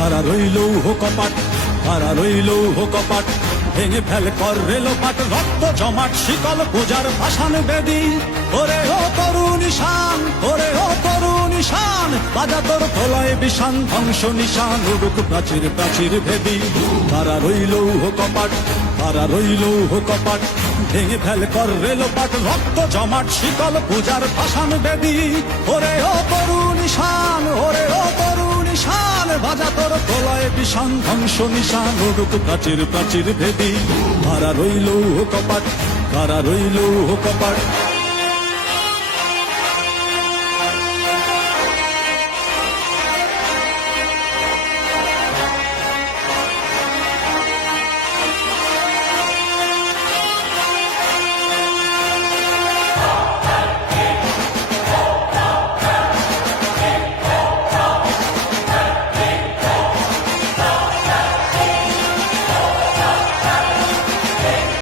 কারা রইল কপাট, কারা রইল কপাট, ভেঙে ফেল কর রেলোপাট, রক্ত জমাট শিকল পূজার ভাসান বেদি। ওরে ও তরুণ ঈশান, ওরে ও তরুণ ঈশান, বাজা তোর প্রলয় বিষান, ধ্বংস নিশান উড়ুক প্রাচীর প্রাচীর ভেদি। কারা রইল কপাট, কারা রইল কপাট, ভেঙে ফেল কর রেলোপাট, রক্ত জমাট শিকল পূজার ভাসান বেদি। ওরে ও তরুণ ঈশান, ওরে ও তরুণ ঈশান, বাজা তোর প্রলয় বিষান, ধ্বংস নিশান উড়ুক প্রাচীর প্রাচীর ভেদি। কারা রইল কপাট, কারা রইল কপাট।